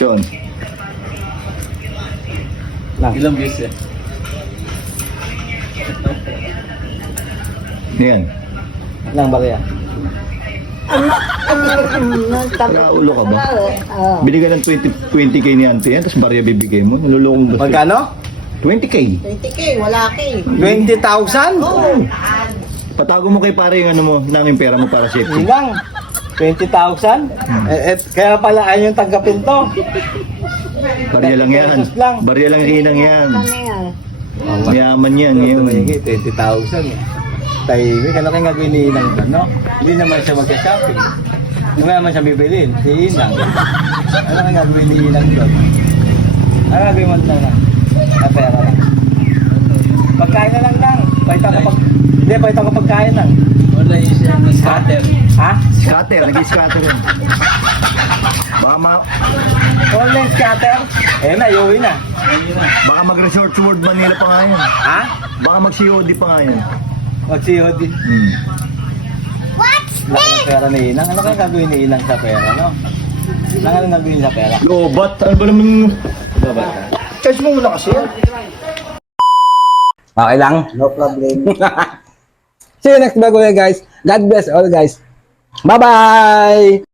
Action. Ilang beses eh. Yan. Ilang barya? Naulo ka ba? Binigyan ng 20k ni Auntie yan, tapos barya bibigay mo. Nalulokong ba? Magkano? 20k. 20K, wala K. 20,000? Oo. Patago mo kay pare yung ano mo, namin pera mo para safety. Ilang? 20,000? Kaya pala ayaw yung tanggapin to. Barya lang yan. Pesos lang. Barya lang hinang yan. Ano yan? Mayaman yan. Ito Yan. 20,000 eh. Tahimik, ano kaya gagawin ni Inang doon, no? Hindi naman siya magka-shopping. Hindi naman siya bibilin, si Inang. Ano kaya gagawin ni Inang doon? Ano gagawin mo doon na? Pera lang. Pagkain na lang lang. Hindi, paita ko pagkain lang. Wala yung siya ng scatter. Ha? Scatter, nag-scatter yan. Baka, Online scatter? Eh na, iuwi na. baka mag-resort to World Manila pa nga yan. Ha? Baka mag-COD pa nga yan. Mag-COD. Laki ng pera ni Inang. Ano kaya gagawin ni Inang sa pera, no? Ano gagawin sa pera? Lobat, ano ba naman? Charge mo muna kasi. Okay lang? No problem. See you next vlog guys. God bless all guys. Bye-bye!